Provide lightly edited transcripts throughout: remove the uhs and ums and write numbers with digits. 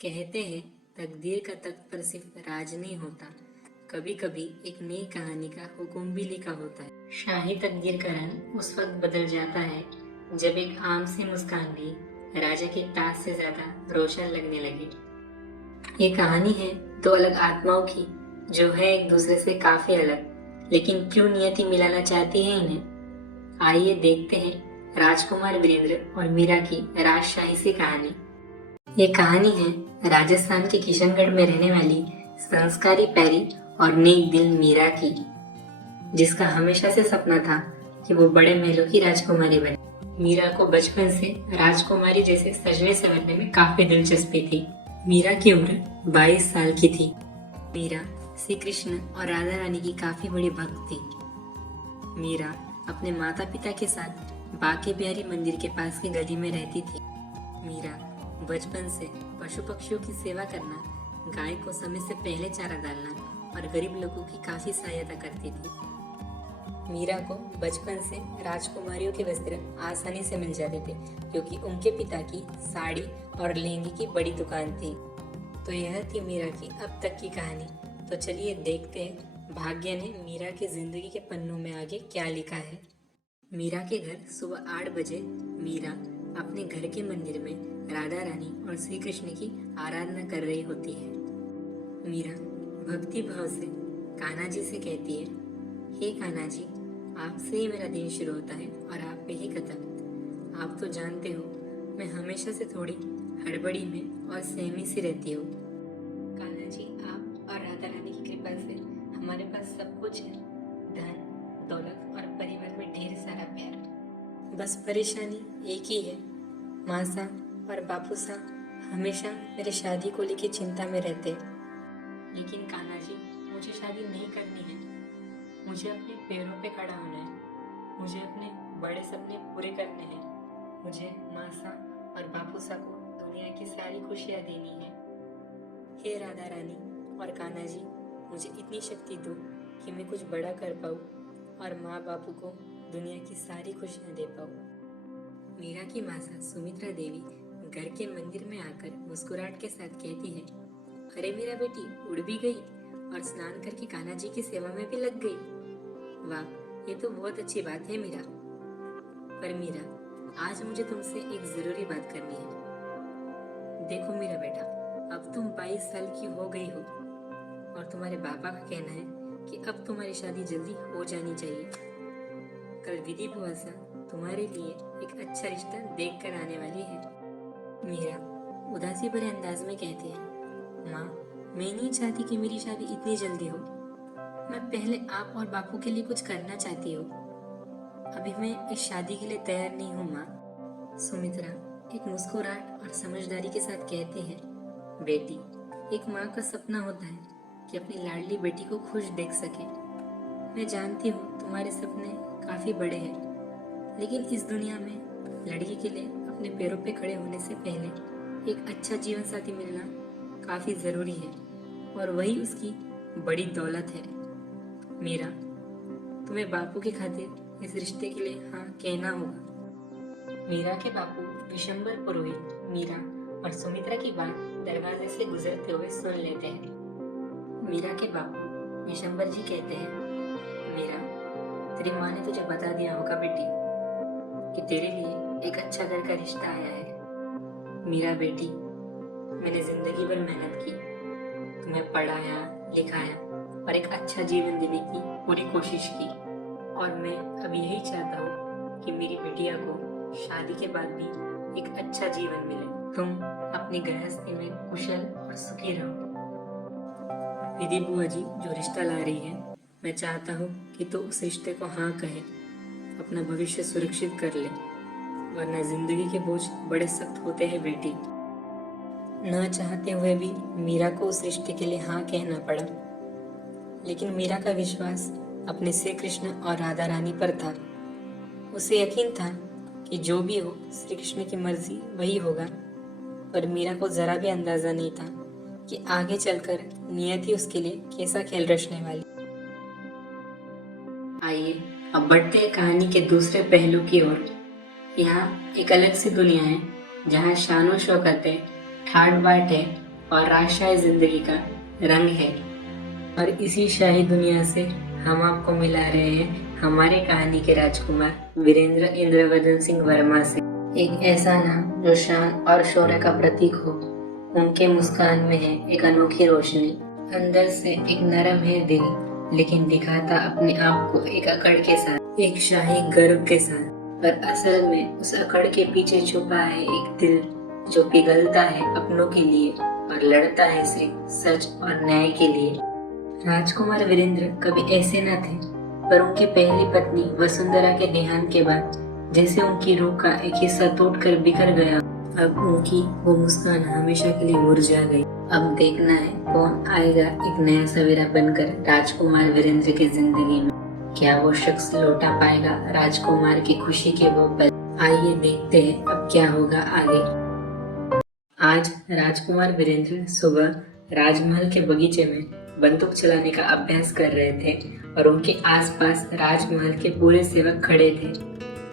कहते हैं तकदीर का तख्त पर सिर्फ राज नहीं होता, कभी कभी एक नई कहानी का हुक्म भी लिखा होता है। शाही तकदीर का रंग उस वक्त बदल जाता है जब एक आम सी मुस्कान भी राजा के ताज से ज्यादा रोशन लगने लगे। ये कहानी है दो अलग आत्माओं की, जो है एक दूसरे से काफी अलग, लेकिन क्यों नियति मिलाना चाहती है इन्हें। आइए देखते हैं राजकुमार वीरेंद्र और मीरा की राजशाही से कहानी। ये कहानी है राजस्थान के किशनगढ़ में रहने वाली संस्कारी पैरी और नेक दिल मीरा की, जिसका हमेशा से सपना था कि वो बड़े महलों की राजकुमारी बने। मीरा को बचपन से राजकुमारी जैसे सजने संवरने में काफी दिलचस्पी थी। मीरा की उम्र 22 साल की थी। मीरा श्री कृष्ण और राधा रानी की काफी बड़ी भक्त थी। मीरा अपने माता पिता के साथ बाके बिहारी मंदिर के पास की गली में रहती थी। मीरा बचपन से पशु पक्षियों की सेवा करना, गाय को समय से पहले चारा डालना और गरीब लोगों की काफी सहायता करती थी। मीरा को बचपन से राजकुमारियों के वस्त्र आसानी से मिल जाते थे, क्योंकि उनके पिता की साड़ी और लहंगे की बड़ी दुकान थी। तो यह थी मीरा की अब तक की कहानी। तो चलिए देखते हैं भाग्य ने मीरा की जिंदगी के पन्नों में आगे क्या लिखा है। मीरा के घर सुबह 8 बजे मीरा अपने घर के मंदिर में राधा रानी और श्री कृष्ण की आराधना कर रही होती है। मीरा भक्ति भाव से कान्हा जी से कहती है, हे कान्हा जी, आपसे ही मेरा दिन शुरू होता है और आप पे ही खत्म। आप तो जानते हो मैं हमेशा से थोड़ी हड़बड़ी में और सहमी सी रहती हूँ। कान्हा जी, आप और राधा रानी की कृपा से हमारे पास सब कुछ है, धन दौलत और परिवार में ढेर सारा प्यार। बस परेशानी एक ही है, माँ सा और बापू सा हमेशा मेरे शादी को लेके चिंता में रहते। लेकिन कान्हा जी, मुझे शादी नहीं करनी है। मुझे अपने पैरों पे खड़ा होना है। मुझे अपने बड़े सपने पूरे करने हैं। मुझे माँ सा और बापू सा को दुनिया की सारी खुशियाँ देनी है। हे राधा रानी और कान्हा जी, मुझे इतनी शक्ति दो कि मैं कुछ बड़ा कर पाऊँ और माँ बापू को दुनिया की सारी खुशियाँ दे पाऊँ। मीरा की मासा सुमित्रा देवी घर के मंदिर में आकर मुस्कुराहट के साथ कहती है, अरे मेरा बेटी उड़ भी गई और स्नान करके कान्हा जी की सेवा में भी लग गई। वाह, ये तो बहुत अच्छी बात है मीरा। पर मीरा, आज मुझे तुमसे एक जरूरी बात करनी है। देखो मेरा बेटा, अब तुम 22 साल की हो गई हो और तुम्हारे पापा का कहना है कि अब तुम्हारी शादी जल्दी हो जानी चाहिए। कल विधि बुआ सा तुम्हारे लिए एक अच्छा रिश्ता देख कर आने वाली है। मीरा उदासी भरे अंदाज में कहती है, माँ, मैं नहीं चाहती कि मेरी शादी इतनी जल्दी हो। मैं पहले आप और बापू के लिए कुछ करना चाहती हूँ। अभी मैं इस शादी के लिए तैयार नहीं हूँ माँ। सुमित्रा एक मुस्कुराहट और समझदारी के साथ कहती है, बेटी, एक माँ का सपना होता है कि अपनी लाडली बेटी को खुश देख सके। मैं जानती हूँ तुम्हारे सपने काफी बड़े हैं, लेकिन इस दुनिया में लड़की के लिए अपने पैरों पे खड़े होने से पहले एक अच्छा जीवन साथी मिलना काफी जरूरी है, और वही उसकी बड़ी दौलत है। मीरा, तुम्हें बापू की खातिर इस रिश्ते के लिए हाँ कहना होगा। मीरा के बापू विशंबर पुरोहित मीरा और सुमित्रा की बात दरवाजे से गुजरते हुए सुन लेते हैं। मीरा के बापू विशंबर जी कहते हैं, मीरा, तेरी माँ ने तुझे बता दिया होगा बेटी कि तेरे लिए एक अच्छा घर का रिश्ता आया है। मीरा बेटी, मैंने जिंदगी भर मेहनत की, तुम्हें पढ़ाया लिखाया और एक अच्छा जीवन देने की पूरी कोशिश की, और मैं अब यही चाहता हूँ कि मेरी बिटिया को शादी के बाद भी एक अच्छा जीवन मिले। तुम अपनी गृहस्थी में कुशल और सुखी रहो। विधि बुआ जी जो रिश्ता ला रही है, मैं चाहता हूँ कि तो उस रिश्ते को हाँ कहे, अपना भविष्य सुरक्षित कर ले, वरना जिंदगी के बोझ बड़े सख्त होते हैं बेटी। न चाहते हुए भी मीरा को उस रिश्ते के लिए हाँ कहना पड़ा, लेकिन मीरा का विश्वास अपने श्री कृष्ण और राधा रानी पर था। उसे यकीन था कि जो भी हो श्री कृष्ण की मर्जी वही होगा, पर मीरा को जरा भी अंदाजा नहीं था कि आगे चलकर नियति उसके लिए कैसा खेल रचने वाली। आइए अब बढ़ते हैं कहानी के दूसरे पहलू की ओर। यहाँ एक अलग सी दुनिया है जहाँ शानो शौकतें, ठाट बाट है और राजशाही जिंदगी का रंग है। और इसी शाही दुनिया से हम आपको मिला रहे हैं हमारे कहानी के राजकुमार वीरेंद्र इंद्रवर्धन सिंह वर्मा से। एक ऐसा नाम जो शान और शौर्य का प्रतीक हो। उनके मुस्कान में है एक अनोखी रोशनी, अंदर से एक नरम है दिल, लेकिन दिखाता अपने आप को एक अकड़ के साथ, एक शाही गर्व के साथ। पर असल में उस अकड़ के पीछे छुपा है एक दिल जो पिघलता है अपनों के लिए और लड़ता है सिर्फ सच और न्याय के लिए। राजकुमार वीरेंद्र कभी ऐसे न थे, पर उनकी पहली पत्नी वसुंधरा के देहांत के बाद जैसे उनकी रूह का एक हिस्सा टूटकर बिखर गया, अब उनकी वो मुस्कान हमेशा के लिए मुरझा गई। अब देखना है कौन आएगा एक नया सवेरा बनकर राजकुमार वीरेंद्र की जिंदगी में। क्या वो शख्स लौटा पाएगा राजकुमार की खुशी के वो पल? आइए देखते हैं अब क्या होगा आगे। आज राजकुमार वीरेंद्र सुबह राजमहल के बगीचे में बंदूक चलाने का अभ्यास कर रहे थे और उनके आसपास राजमहल के पूरे सेवक खड़े थे।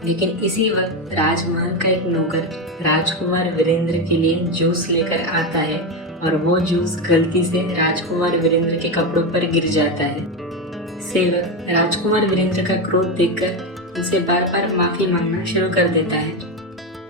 लेकिन इसी वक्त राजमहल का एक नौकर राजकुमार वीरेंद्र के लिए जूस लेकर आता है और वो जूस गलती से राजकुमार वीरेंद्र के कपड़ों पर गिर जाता है। सेवक राजकुमार वीरेंद्र का क्रोध देखकर उनसे बार बार माफी मांगना शुरू कर देता है।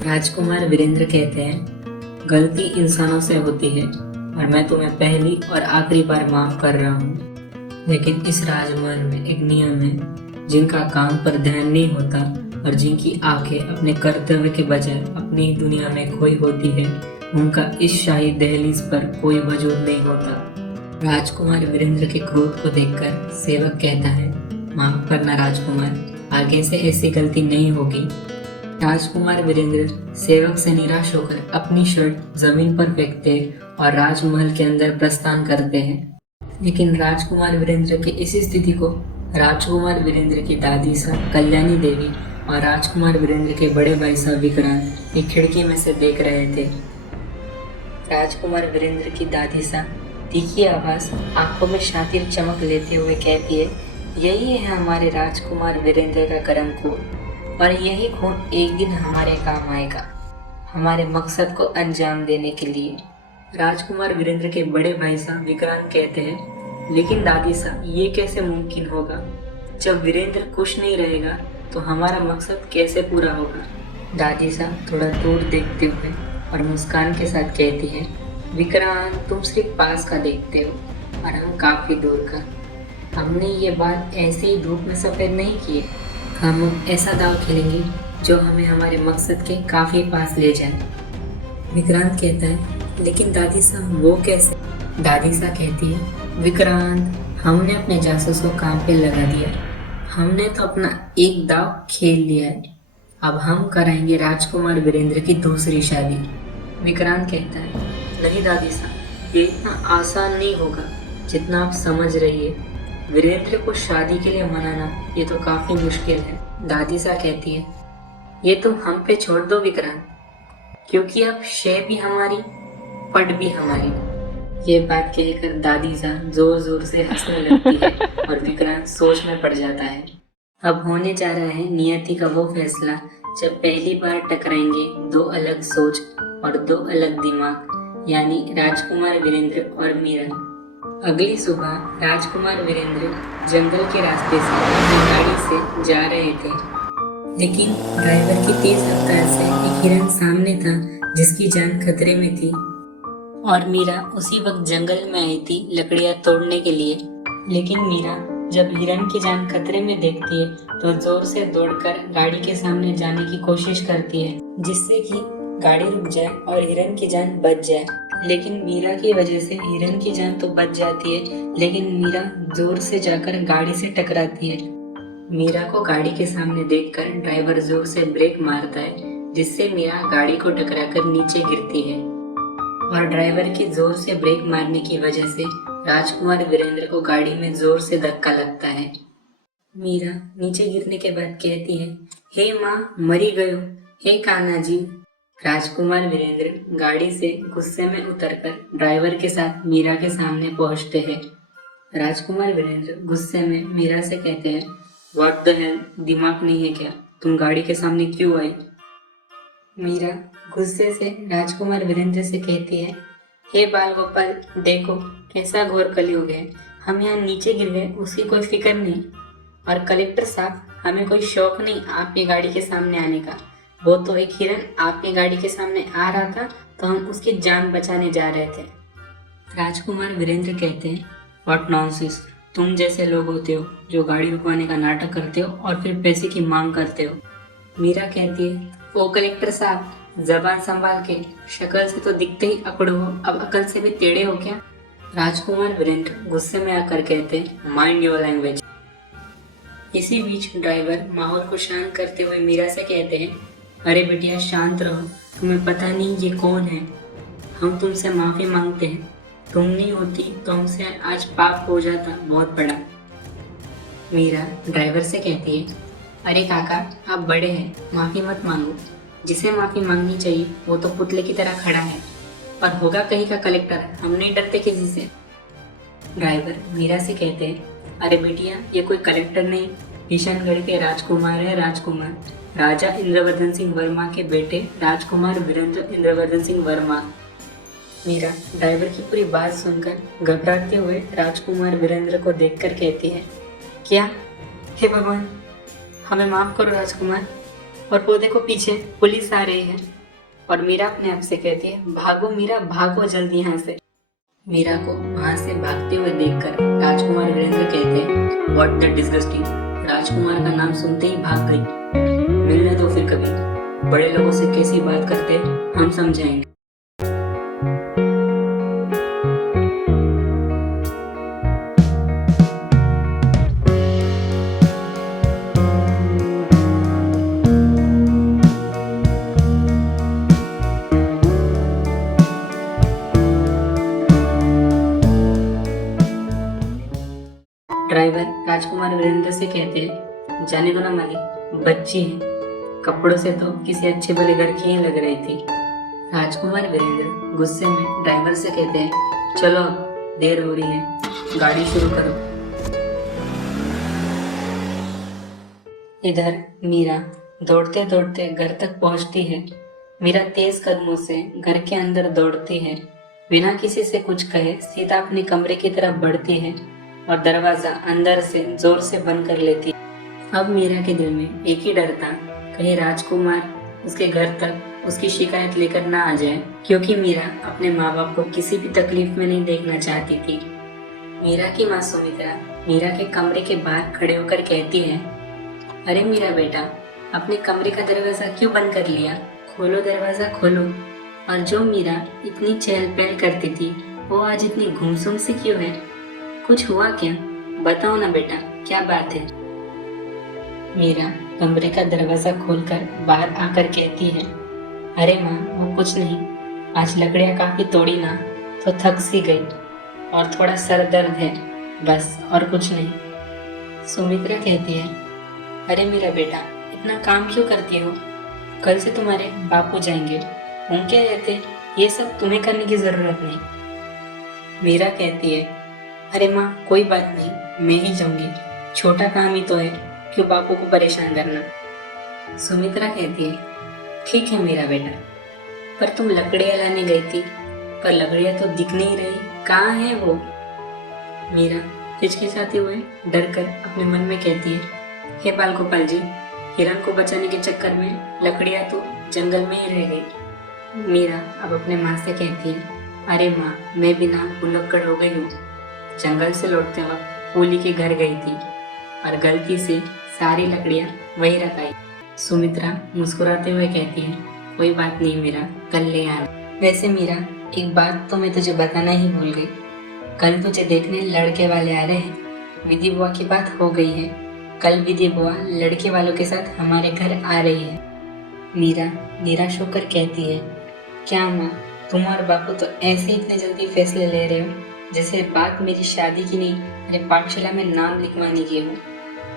राजकुमार वीरेंद्र कहते हैं, गलती इंसानों से होती है और मैं तुम्हें पहली और आखिरी बार माफ कर रहा हूँ। लेकिन इस राजमहल में एक नियम है, जिनका काम पर ध्यान नहीं होता और जिनकी आंखें अपने कर्तव्य के बजाय अपनी दुनिया में खोई होती है, उनका इस शाही दहलीज पर कोई वजूद नहीं होता। राजकुमार वीरेंद्र के क्रोध को देखकर सेवक कहता है, माफ करना राजकुमार, आगे से ऐसी गलती नहीं होगी। राजकुमार वीरेंद्र सेवक से निराश होकर अपनी शर्ट जमीन पर फेंकते और राजमहल के अंदर प्रस्थान करते हैं। लेकिन राजकुमार वीरेंद्र की इस स्थिति को राजकुमार वीरेंद्र की दादी साहब कल्याणी देवी और राजकुमार वीरेंद्र के बड़े भाई साहब विक्रांत एक खिड़की में से देख रहे थे। राजकुमार वीरेंद्र की दादी साहब तीखी आवाज, आंखों में शातिर चमक लेते हुए कहती है, यही है हमारे राजकुमार वीरेंद्र का कर्म खून, और यही खून एक दिन हमारे काम आएगा, हमारे मकसद को अंजाम देने के लिए। राजकुमार वीरेंद्र के बड़े भाई साहब विक्रांत कहते हैं, लेकिन दादी साहब ये कैसे मुमकिन होगा? जब वीरेंद्र खुश नहीं रहेगा तो हमारा मकसद कैसे पूरा होगा? दादी साहब थोड़ा दूर देखते हुए और मुस्कान के साथ कहती है, विक्रांत तुम सिर्फ पास का देखते हो, और हम काफी दूर का। हमने ये बात ऐसे ही धूप में सफेद नहीं किए। हम ऐसा दाव खेलेंगे जो हमें हमारे मकसद के काफी पास ले जाए। विक्रांत कहता है, लेकिन दादी साहब वो कैसे? दादी साहब कहती है, विक्रांत, हमने अपने जासूस को काम पे लगा दिया। हमने तो अपना एक दाव खेल लिया है। अब हम कराएंगे राजकुमार वीरेंद्र की दूसरी शादी। विक्रांत कहता है, नहीं दादी साहब, ये इतना आसान नहीं होगा जितना आप समझ रही है। वीरेंद्र को शादी के लिए मनाना ये तो काफी मुश्किल है। दादी साहब कहती है, ये तुम हम पे छोड़ दो विक्रांत, क्योंकि अब शे भी हमारी, पट भी हमारी। ये बात कहकर दादी साहब जोर जोर से हंसने लगती है और विक्रांत सोच में पड़ जाता है। अब होने जा रहा है नियति का वो फैसला जब पहली बार टकराएंगे दो अलग सोच और दो अलग दिमाग, यानी राजकुमार वीरेंद्र और मीरा। अगली सुबह राजकुमार वीरेंद्र जंगल के रास्ते से अपनी गाड़ी से जा रहे थे, लेकिन ड्राइवर की तेज रफ्तार से एक हिरन सामने था जिसकी जान खतरे में थी, और मीरा उसी वक्त जंगल में आई थी लकड़ियां तोड़ने के लिए। लेकिन मीरा जब हिरन की जान खतरे में देखती है तो जोर से दौड़कर गाड़ी के सामने जाने की कोशिश करती है, जिससे कि गाड़ी रुक जाए और हिरन की जान बच जाए। लेकिन मीरा की वजह से हिरन की जान तो बच जाती है, लेकिन मीरा जोर से जाकर गाड़ी से टकराती है। मीरा को गाड़ी के सामने देखकर ड्राइवर जोर से ब्रेक मारता है, जिससे मीरा गाड़ी को टकराकर नीचे गिरती है, और ड्राइवर की जोर से ब्रेक मारने की वजह से राजकुमार वीरेंद्र को गाड़ी में जोर से धक्का लगता है। मीरा नीचे गिरने के बाद कहती है, हे माँ, मरी गयो, हे कान्हा जी। राजकुमार वीरेंद्र गाड़ी से गुस्से में उतरकर ड्राइवर के साथ मीरा के सामने पहुंचते हैं। राजकुमार वीरेंद्र गुस्से में मीरा से कहते हैं, व्हाट द हेल, दिमाग नहीं है क्या? तुम गाड़ी के सामने क्यों आई? मीरा गुस्से से राजकुमार वीरेंद्र से कहती है, हे बाल गोपाल, देखो कैसा घोर कलयुग है। हम यहाँ नीचे गिर गए, उसकी कोई फिक्र नहीं। और कलेक्टर साहब, हमें कोई शौक नहीं आपकी गाड़ी के सामने आने का। वो तो एक हिरन आपकी गाड़ी के सामने आ रहा था तो हम उसकी जान बचाने जा रहे थे। राजकुमार वीरेंद्र कहते हैं, व्हाट नॉनसेंस, तुम जैसे लोग होते हो जो गाड़ी रुकवाने का नाटक करते हो और फिर पैसे की मांग करते हो। मीरा कहती है, ओ कलेक्टर साहब, जबान संभाल के, शक्ल से तो दिखते ही अकड़ हो, अब अकल से भी टेढ़े हो क्या? राजकुमार वीरेंद्र गुस्से में आकर कहते हैं, माइंड योर लैंग्वेज। इसी बीच ड्राइवर माहौल को शांत करते हुए मीरा से कहते हैं, अरे बिटिया शांत रहो, तुम्हें पता नहीं ये कौन है। हम तुमसे माफी मांगते हैं, तुम नहीं होती तो हमसे आज पाप हो जाता बहुत बड़ा। मीरा ड्राइवर से कहती है, अरे काका, आप बड़े हैं, माफी मत मांगो। जिसे माफी मांगनी चाहिए वो तो पुतले की तरह खड़ा है, और होगा कहीं का कलेक्टर, हम नहीं डरते किसी से। ड्राइवर मीरा से कहते हैं, अरे बेटिया, ये कोई कलेक्टर नहीं, किशनगढ़ के राजकुमार है, राजकुमार, राजा इंद्रवर्धन सिंह वर्मा के बेटे राजकुमार वीरेंद्र इंद्रवर्धन सिंह वर्मा। मीरा ड्राइवर की पूरी बात सुनकर घबराते हुए राजकुमार वीरेंद्र को देखकर कहती है, क्या? हे भगवान, हमें माफ करो राजकुमार। और वो देखो पीछे पुलिस आ रही है। और मीरा अपने आप से कहती है, भागो मीरा, भागो जल्दी यहाँ से। मीरा को वहां से भागते हुए देखकर राजकुमार वीरेंद्र कहते हैं, व्हाट द डिसगस्टिंग। राजकुमार का नाम सुनते ही भाग गई। मिलने दो फिर कभी, बड़े लोगों से कैसी बात करते हम समझाएंगे। ड्राइवर राजकुमार वीरेंद्र से कहते हैं, जाने दो ना मालिक, बच्ची है, कपड़ों से तो किसी अच्छे भले घर की ही लग रही थी। राजकुमार वीरेंद्र गुस्से में ड्राइवर से कहते हैं, चलो देर हो रही है, गाड़ी शुरू करो। इधर मीरा दौड़ते दौड़ते घर तक पहुंचती है। मीरा तेज कदमों से घर के अंदर दौड़ती है, बिना किसी से कुछ कहे सीधा अपने कमरे की तरफ बढ़ती है और दरवाजा अंदर से जोर से बंद कर लेती है। अब मीरा के दिल में एक ही डर था, कहीं राजकुमार उसके घर तक उसकी शिकायत लेकर ना आ जाए, क्योंकि मीरा अपने माँ बाप को किसी भी तकलीफ में नहीं देखना चाहती थी। मीरा की माँ सुमित्रा मीरा के कमरे के बाहर खड़े होकर कहती है, अरे मीरा बेटा, अपने कमरे का दरवाजा क्यों बंद कर लिया? खोलो दरवाजा खोलो। और जो मीरा इतनी चहल पहल करती थी वो आज इतनी गुमसुम सी क्यों है? कुछ हुआ क्या? बताओ ना बेटा, क्या बात है? मीरा कमरे का दरवाजा खोलकर बाहर आकर कहती है, अरे माँ वो कुछ नहीं, आज लकड़ियाँ काफी तोड़ी ना तो थक सी गई और थोड़ा सर दर्द है, बस और कुछ नहीं। सुमित्रा कहती है, अरे मेरा बेटा, इतना काम क्यों करती हो? कल से तुम्हारे बापू जाएंगे, उनके रहते ये सब तुम्हें करने की जरूरत नहीं। मीरा कहती है, अरे माँ कोई बात नहीं, मैं ही जाऊंगी, छोटा काम ही तो है, क्यों बापू को परेशान करना। सुमित्रा कहती है, ठीक है मेरा बेटा, पर तुम लकड़ियाँ लाने गई थी, पर लकड़ियाँ तो दिख नहीं रही, कहाँ है वो? मीरा हिचकिचाते हुए डर कर अपने मन में कहती है, हे बाल गोपाल जी, हिरण को बचाने के चक्कर में लकड़ियाँ तो जंगल में ही रह गई। मीरा अब अपने माँ से कहती है, अरे माँ मैं भी ना भुलक्कड़ हो गई हूँ, जंगल से लौटते वक्त कूली के घर गई थी और गलती से सारी लकड़ियाँ वही रख आई। सुमित्रा मुस्कुराते हुए कहती है, कोई बात नहीं मीरा, कल ले आना। वैसे मीरा एक बात तो मैं तुझे बताना ही भूल गई, कल तुझे देखने लड़के वाले आ रहे हैं। विधि बुआ की बात हो गई है, कल विधि बुआ लड़के वालों के साथ हमारे घर आ रही है। मीरा निराश होकर कहती है, क्या माँ, तुम और बापू तो ऐसे इतने जल्दी फैसले ले रहे हो जैसे बात मेरी शादी की नहीं, मेरे पाठशाला में नाम लिखवाने की हो।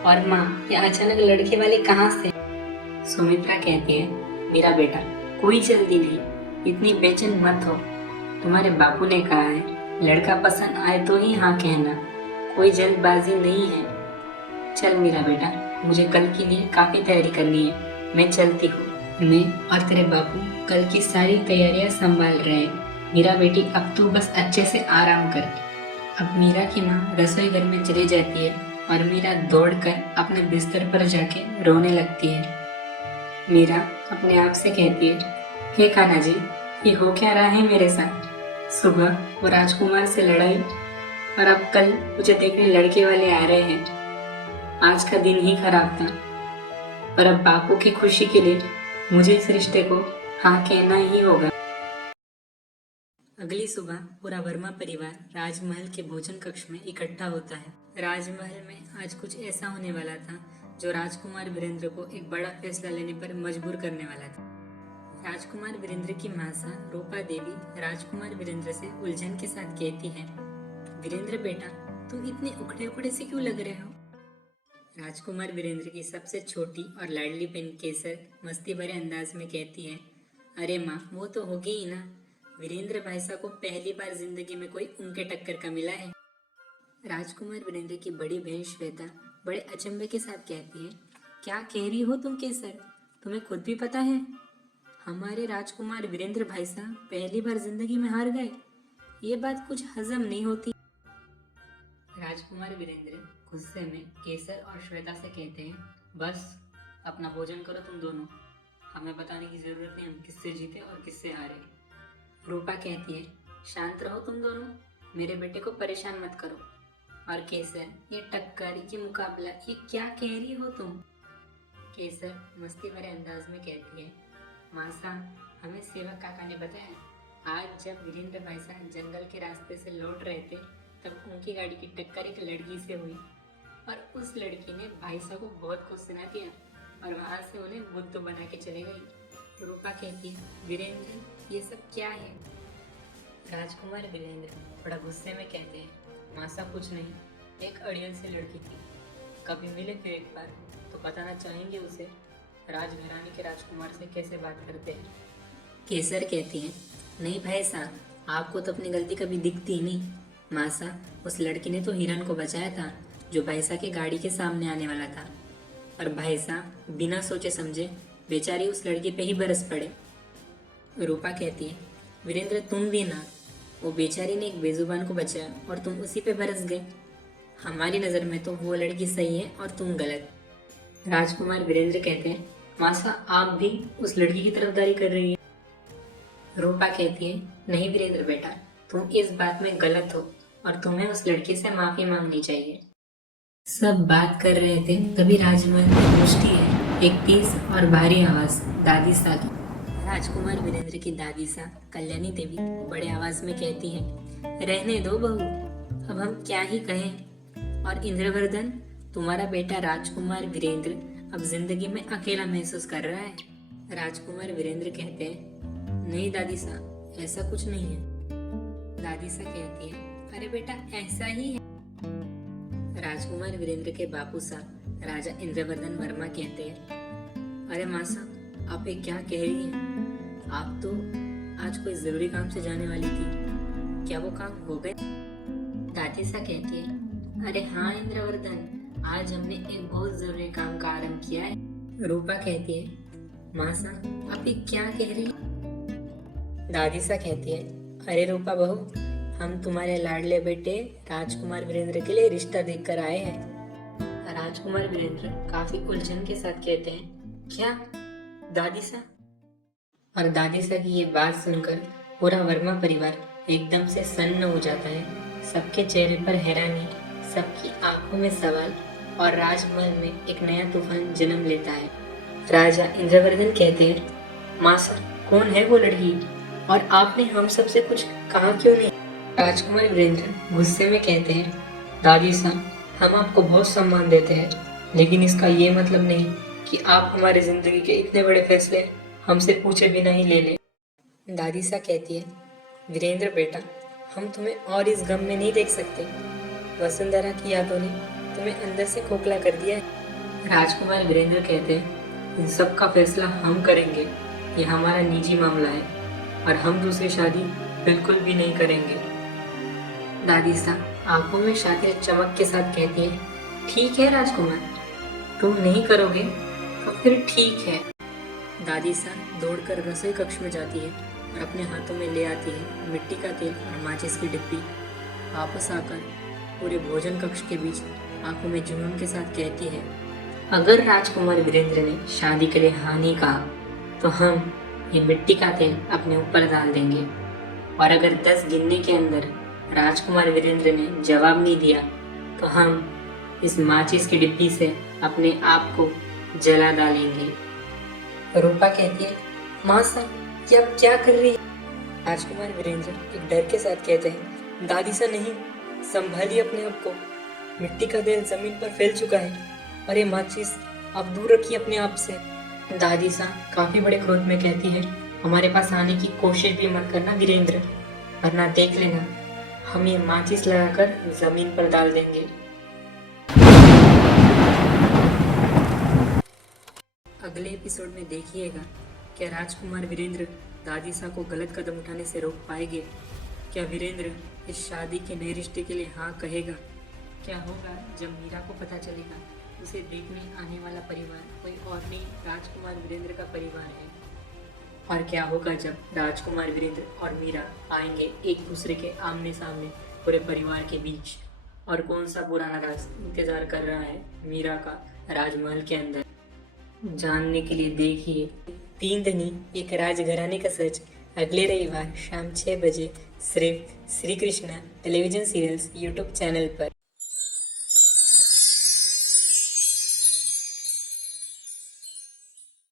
और माँ, ये अचानक लड़के वाले कहाँ से? सुमित्रा कहती है, मेरा बेटा कोई जल्दी नहीं, इतनी बेचैन मत हो, तुम्हारे बापू ने कहा है लड़का पसंद आए तो ही हाँ कहना, कोई जल्दबाजी नहीं है। चल मेरा बेटा, मुझे कल के लिए काफी तैयारी करनी है, मैं चलती हूँ। मैं और तेरे बापू कल की सारी तैयारियां संभाल रहे हैं, मीरा बेटी अब तू बस अच्छे से आराम कर। अब मीरा की माँ रसोई घर में चली जाती है और मीरा दौड़कर अपने बिस्तर पर जाके रोने लगती है। मीरा अपने आप से कहती है, हे कान्हा जी, ये हो क्या रहा है मेरे साथ? सुबह वो राजकुमार से लड़ाई और अब कल मुझे देखने लड़के वाले आ रहे हैं। आज का दिन ही खराब था, पर अब बापू की खुशी के लिए मुझे इस रिश्ते को हाँ कहना ही होगा। अगली सुबह पूरा वर्मा परिवार राजमहल के भोजन कक्ष में इकट्ठा होता है। राजमहल में आज कुछ ऐसा होने वाला था जो राजकुमार वीरेंद्र को एक बड़ा फैसला लेने पर मजबूर करने वाला था। राजकुमार वीरेंद्र की मासा रूपा देवी राजकुमार वीरेंद्र से उलझन के साथ कहती है, वीरेंद्र बेटा, तुम इतने उखड़े उखड़े से क्यों लग रहे हो? राजकुमार वीरेंद्र की सबसे छोटी और लाडली बहन केसर मस्ती भरे अंदाज में कहती है, अरे माँ वो तो होगी ही ना, वीरेंद्र भाई साहब को पहली बार जिंदगी में कोई उनके टक्कर का मिला है। राजकुमार वीरेंद्र की बड़ी बहन श्वेता बड़े अचंभे के साथ कहती है, क्या कह रही हो तुम केसर, तुम्हें खुद भी पता है हमारे राजकुमार वीरेंद्र भाई साहब पहली बार जिंदगी में हार गए? ये बात कुछ हजम नहीं होती। राजकुमार वीरेंद्र गुस्से में केसर और श्वेता से कहते हैं, बस अपना भोजन करो तुम दोनों, हमें बताने की जरूरत नहीं हम किससे जीते और किससे हारे। रूपा कहती है, शांत रहो तुम दोनों, मेरे बेटे को परेशान मत करो। और केसर, ये टक्कर, ये मुकाबला, ये क्या कह रही हो तुम? केसर मस्ती भरे अंदाज में कहती है, मासा, हमें सेवक काका ने बताया आज जब वीरेंद्र भाई साहब जंगल के रास्ते से लौट रहे थे तब उनकी गाड़ी की टक्कर एक लड़की से हुई और उस लड़की ने भाई साहब को बहुत कुछ सुना दिया और वहां से उन्हें बुद्धू बना के चले गई। रूपा कहती है, वीरेंद्र ये सब क्या है? राजकुमार वीरेंद्र थोड़ा गुस्से में कहते हैं, मासा कुछ नहीं, एक अड़ियल से लड़की थी, कभी मिले फिर एक बार तो बताना चाहेंगे उसे राजघराने के राजकुमार से कैसे बात करते हैं। केसर कहती है, नहीं भाई साहब, आपको तो अपनी गलती कभी दिखती ही नहीं। मासा, उस लड़की ने तो हिरन को बचाया था जो भाई साहब की गाड़ी के सामने आने वाला था और भाई साहब बिना सोचे समझे बेचारी उस लड़की पे ही बरस पड़े। रूपा कहती है, वीरेंद्र तुम भी ना, वो बेचारी ने एक बेजुबान को बचाया और तुम उसी पे बरस गए। हमारी नज़र में तो वो लड़की सही है और तुम गलत। राजकुमार वीरेंद्र कहते हैं, मासा आप भी उस लड़की की तरफदारी कर रही है। रूपा कहती है, नहीं वीरेंद्र बेटा, तुम इस बात में गलत हो, और तुम्हें उस लड़के से माफी मांगनी चाहिए। सब बात कर रहे थे तभी राजमहल में गूंजती है एक तेज और भारी आवाज दादी सा की। राजकुमार वीरेंद्र की दादी सा कल्याणी देवी बड़े आवाज में कहती है, रहने दो बहू, अब हम क्या ही कहें। और इंद्रवर्धन, तुम्हारा बेटा राजकुमार वीरेंद्र अब जिंदगी में अकेला महसूस कर रहा है। राजकुमार वीरेंद्र कहते हैं, नहीं दादी सा, ऐसा कुछ नहीं है। दादी सा कहती है, अरे बेटा ऐसा ही है। राजकुमार वीरेंद्र के बापू सा राजा इंद्रवर्धन वर्मा कहते हैं, अरे माँ सा, आप ये क्या कह रही हैं? आप तो आज कोई जरूरी काम से जाने वाली थी, क्या वो काम हो गए? दादी सा कहती है, अरे हाँ इंद्रवर्धन, आज हमने एक बहुत जरूरी काम का आरंभ किया है। रूपा कहती है, माँ सा, आप ये क्या कह रही हैं? दादी सा कहती है, अरे रूपा बहू, हम तुम्हारे लाडले बेटे राजकुमार वीरेंद्र के लिए रिश्ता देखकर आए हैं। राजकुमार वीरेंद्र काफी उलझन के साथ कहते हैं, क्या दादी सा? और दादी सा की ये बात सुनकर पूरा वर्मा परिवार एकदम से सन्न हो जाता है। सबके चेहरे पर हैरानी, सबकी आंखों में सवाल और राजमहल में एक नया तूफान जन्म लेता है। राजा इंद्रवर्धन कहते हैं, माँ सा, कौन है वो लड़की और आपने हम सबसे कुछ कहा क्यों नहीं? राजकुमार वीरेंद्र गुस्से में कहते हैं, दादी सा, हम आपको बहुत सम्मान देते हैं, लेकिन इसका ये मतलब नहीं कि आप हमारी जिंदगी के इतने बड़े फैसले हमसे पूछे बिना ही ले ले। दादी सा कहती है, वीरेंद्र बेटा, हम तुम्हें और इस गम में नहीं देख सकते। वसुंधरा की यादों ने तुम्हें अंदर से खोखला कर दिया है। राजकुमार वीरेंद्र कहते हैं, इन सब का फैसला हम करेंगे, ये हमारा निजी मामला है और हम दूसरी शादी बिल्कुल भी नहीं करेंगे। दादी सा आंखों में शातिर चमक के साथ कहती है, ठीक है राजकुमार, तुम नहीं करोगे तो फिर ठीक है। दादी सा दौड़कर रसोई कक्ष में जाती है और अपने हाथों में ले आती है मिट्टी का तेल और माचिस की डिब्बी। वापस आकर पूरे भोजन कक्ष के बीच आंखों में जुनून के साथ कहती है, अगर राजकुमार वीरेंद्र ने शादी के लिए हाँ नहीं कहा तो हम ये मिट्टी का तेल अपने ऊपर डाल देंगे, और अगर 10 गिनने के अंदर राजकुमार वीरेंद्र ने जवाब नहीं दिया तो हम इस माचिस की डिब्बी से अपने आप को जला डालेंगे। रूपा कहती है, माँ सा, ये आप क्या कर रही है? राजकुमार वीरेंद्र एक डर के साथ कहते हैं, दादी सा नहीं, संभालिए अपने आप को, मिट्टी का तेल जमीन पर फैल चुका है और ये माचिस आप दूर रखिए अपने आप से। दादी सा काफी बड़े क्रोध में कहती है, हमारे पास आने की कोशिश भी मत करना वीरेंद्र, वरना देख लेना हम ये माचिस लगाकर जमीन पर डाल देंगे। अगले एपिसोड में देखिएगा, क्या राजकुमार वीरेंद्र दादी सा को गलत कदम उठाने से रोक पाएंगे? क्या वीरेंद्र इस शादी के नए रिश्ते के लिए हाँ कहेगा? क्या होगा जब मीरा को पता चलेगा उसे देखने आने वाला परिवार कोई और नहीं राजकुमार वीरेंद्र का परिवार है? और क्या होगा जब राजकुमार वीरेंद्र और मीरा आएंगे एक दूसरे के आमने सामने पूरे परिवार के बीच? और कौन सा पुराना राज इंतजार कर रहा है मीरा का राजमहल के अंदर? जानने के लिए देखिए 3 धनी एक राजघराने का सच अगले रविवार शाम 6 बजे सिर्फ Shri Krishna television serials YouTube channel पर।